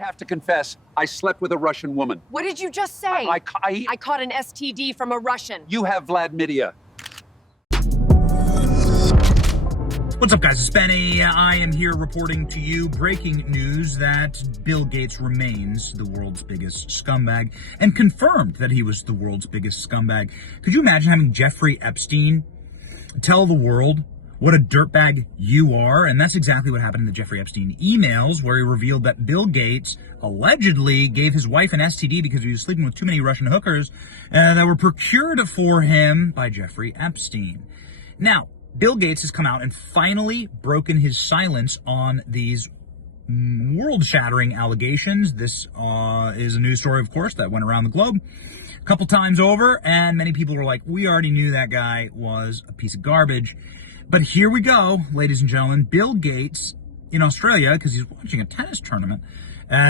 have to confess, I slept with a Russian woman. What did you just say? I caught an STD from a Russian. You have Vladmidia. What's up, guys? It's Benny. I am here reporting to you breaking news that Bill Gates remains the world's biggest scumbag and confirmed that he was the world's biggest scumbag. Could you imagine having Jeffrey Epstein tell the world what a dirtbag you are? And that's exactly what happened in the Jeffrey Epstein emails, where he revealed that Bill Gates allegedly gave his wife an STD because he was sleeping with too many Russian hookers that were procured for him by Jeffrey Epstein. Now, Bill Gates has come out and finally broken his silence on these world-shattering allegations. This is a news story, of course, that went around the globe a couple times over, and many people are like, we already knew that guy was a piece of garbage. But here we go, ladies and gentlemen. Bill Gates in Australia, because he's watching a tennis tournament,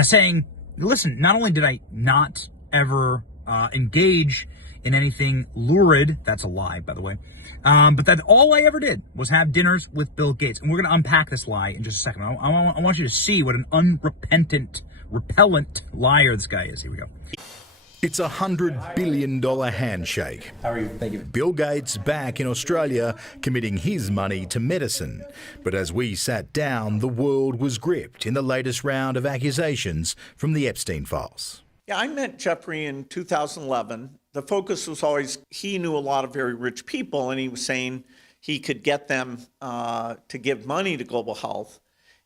saying, listen, not only did I not ever engage in anything lurid, that's a lie, by the way, but that all I ever did was have dinners with Bill Gates. And we're going to unpack this lie in just a second. I want you to see what an unrepentant, repellent liar this guy is. Here we go. It's a $100 billion handshake. How are you? Thank you. Bill Gates back in Australia committing his money to medicine. But as we sat down, the world was gripped in the latest round of accusations from the Epstein files. Yeah, I met Jeffrey in 2011. The focus was always, he knew a lot of very rich people, and he was saying he could get them to give money to global health.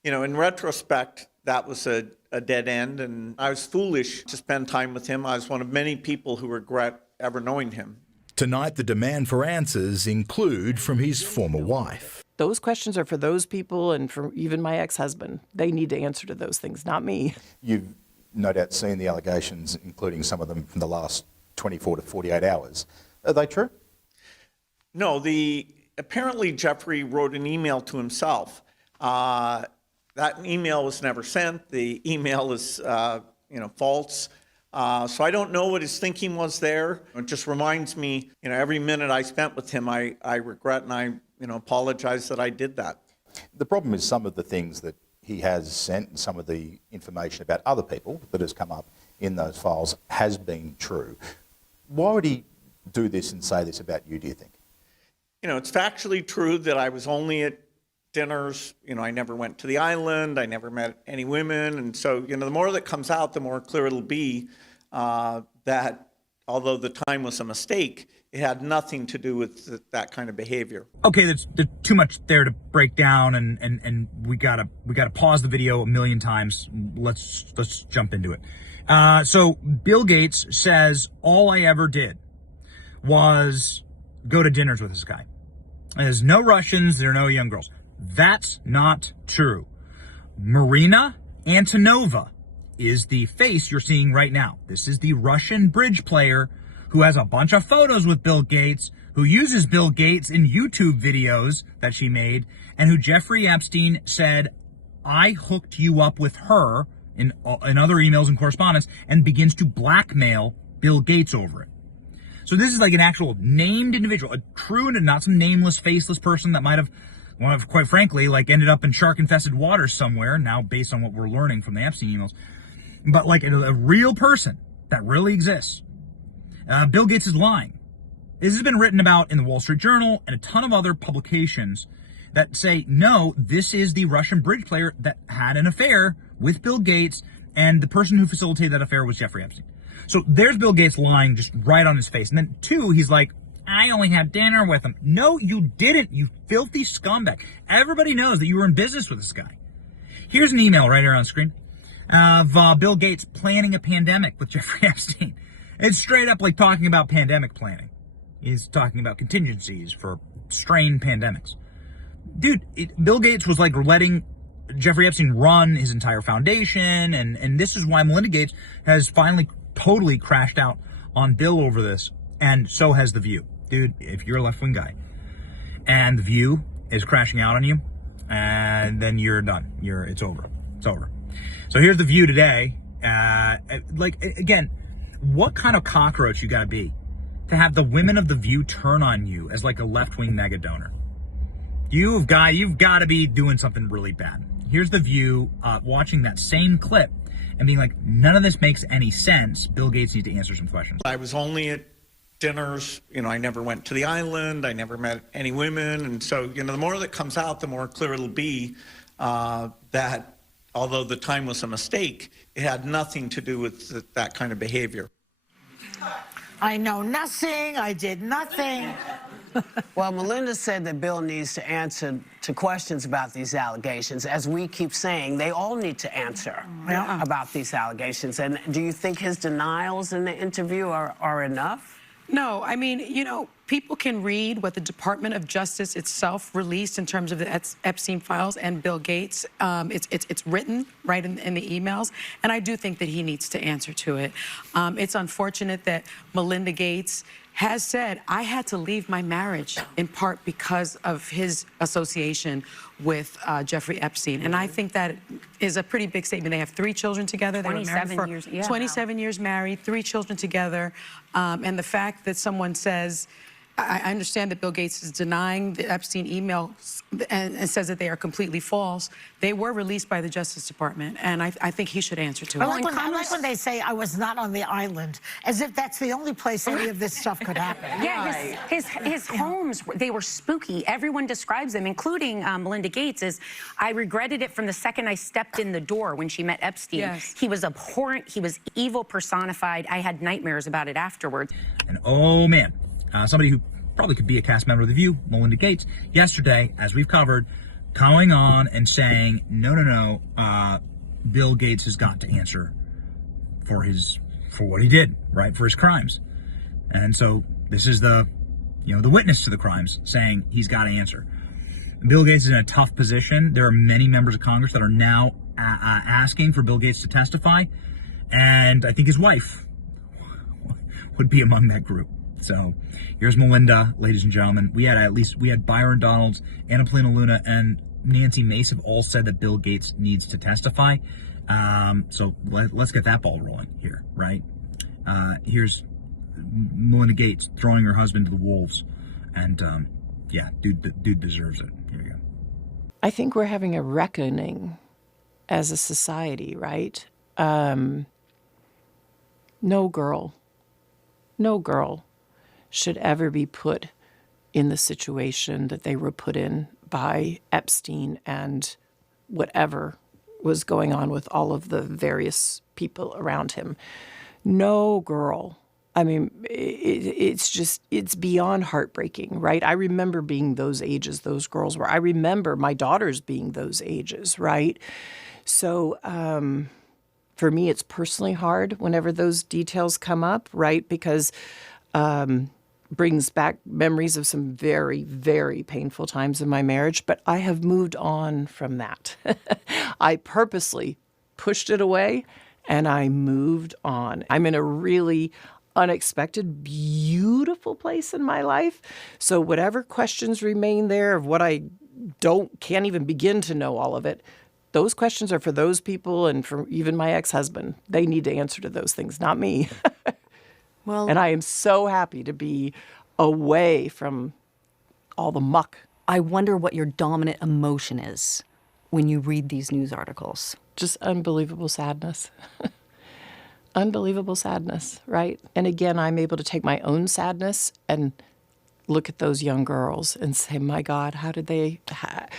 You know, in retrospect, that was a dead end, and I was foolish to spend time with him. I was one of many people who regret ever knowing him. Tonight, the demand for answers include from his former wife. Those questions are for those people and for even my ex-husband. They need to answer to those things, not me. You've no doubt seen the allegations, including some of them from the last 24 to 48 hours. Are they true? No, apparently Jeffrey wrote an email to himself. That email was never sent. The email is, false. So I don't know what his thinking was there. It just reminds me, every minute I spent with him, I regret and I, apologize that I did that. The problem is some of the things that he has sent and some of the information about other people that has come up in those files has been true. Why would he do this and say this about you, do you think? It's factually true that I was only at dinners. I never went to the island. I never met any women. And so, the more that comes out, the more clear it'll be that although the time was a mistake, it had nothing to do with that kind of behavior. Okay, there's too much there to break down, and we gotta pause the video a million times. Let's jump into it. So Bill Gates says all I ever did was go to dinners with this guy. There's no Russians, there are no young girls. That's not true. Marina Antonova is the face you're seeing right now. This is the Russian bridge player who has a bunch of photos with Bill Gates, who uses Bill Gates in YouTube videos that she made, and who Jeffrey Epstein said, I hooked you up with her in other emails and correspondence, and begins to blackmail Bill Gates over it. So this is like an actual named individual, a true and not some nameless, faceless person that might have, quite frankly, ended up in shark-infested waters somewhere, now based on what we're learning from the Epstein emails. But like a real person that really exists. Bill Gates is lying. This has been written about in the Wall Street Journal and a ton of other publications that say, no, this is the Russian bridge player that had an affair with Bill Gates, and the person who facilitated that affair was Jeffrey Epstein. So there's Bill Gates lying just right on his face. And then two, he's like, I only had dinner with him. No, you didn't, you filthy scumbag. Everybody knows that you were in business with this guy. Here's an email right here on the screen of Bill Gates planning a pandemic with Jeffrey Epstein. It's straight up like talking about pandemic planning. He's talking about contingencies for strained pandemics. Dude, Bill Gates was like letting Jeffrey Epstein run his entire foundation, and this is why Melinda Gates has finally totally crashed out on Bill over this, and so has The View. Dude, if you're a left-wing guy, and The View is crashing out on you, and then you're done. It's over. It's over. So here's The View today. Again, what kind of cockroach you gotta be to have the women of The View turn on you as like a left-wing mega donor? You've got to be doing something really bad. Here's The View watching that same clip and being like, none of this makes any sense. Bill Gates needs to answer some questions. I was only at dinners, I never went to the island, I never met any women, and so, the more that comes out, the more clear it'll be that although the time was a mistake, it had nothing to do with that kind of behavior. I know nothing, I did nothing. Well, Melinda said that Bill needs to answer to questions about these allegations. As we keep saying, they all need to answer about these allegations. And do you think his denials in the interview are enough? No, I mean, people can read what the Department of Justice itself released in terms of the Epstein files and Bill Gates. It's written right in the emails, and I do think that he needs to answer to it. It's unfortunate that Melinda Gates has said, I had to leave my marriage in part because of his association with Jeffrey Epstein. And I think that is a pretty big statement. They have 3 children together. They were married for years, yeah. 27 years married, 3 children together. And the fact that someone says, I understand that Bill Gates is denying the Epstein emails and says that they are completely false. They were released by the Justice Department, and I think he should answer to it. I like when they say I was not on the island, as if that's the only place any of this stuff could happen. Yeah, his homes, they were spooky. Everyone describes them, including Melinda Gates, as I regretted it from the second I stepped in the door when she met Epstein. Yes. He was abhorrent. He was evil personified. I had nightmares about it afterwards. And oh man, somebody who probably could be a cast member of The View, Melinda Gates, yesterday, as we've covered, going on and saying, no, Bill Gates has got to answer for what he did, right, for his crimes. And so this is the witness to the crimes saying he's got to answer. Bill Gates is in a tough position. There are many members of Congress that are now asking for Bill Gates to testify, and I think his wife would be among that group. So here's Melinda, ladies and gentlemen. We had Byron Donalds, Anna Polina Luna, and Nancy Mace have all said that Bill Gates needs to testify. So let's get that ball rolling here, right? Here's Melinda Gates throwing her husband to the wolves, and dude deserves it. Here we go. I think we're having a reckoning as a society, right? No girl should ever be put in the situation that they were put in by Epstein and whatever was going on with all of the various people around him. No girl. I mean, it's beyond heartbreaking, right? I remember being those ages those girls were. I remember my daughters being those ages, right? So for me, it's personally hard whenever those details come up, right? Because brings back memories of some very, very painful times in my marriage, but I have moved on from that. I purposely pushed it away and I moved on. I'm in a really unexpected, beautiful place in my life. So whatever questions remain there of what I can't even begin to know all of it, those questions are for those people and for even my ex-husband. They need to answer to those things, not me. Well, and I am so happy to be away from all the muck. I wonder what your dominant emotion is when you read these news articles. Just unbelievable sadness. Unbelievable sadness, right? And again, I'm able to take my own sadness and look at those young girls and say, my God, how did that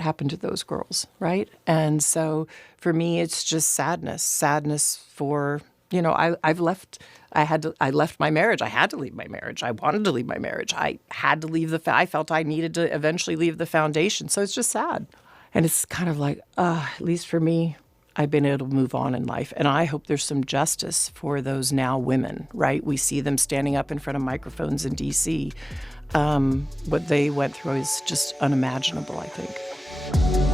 happen to those girls, right? And so for me, it's just sadness for, I left my marriage. I had to leave my marriage. I wanted to leave my marriage. I had to leave I felt I needed to eventually leave the foundation. So it's just sad. And it's kind of like, at least for me, I've been able to move on in life. And I hope there's some justice for those now women, right? We see them standing up in front of microphones in D.C. What they went through is just unimaginable, I think.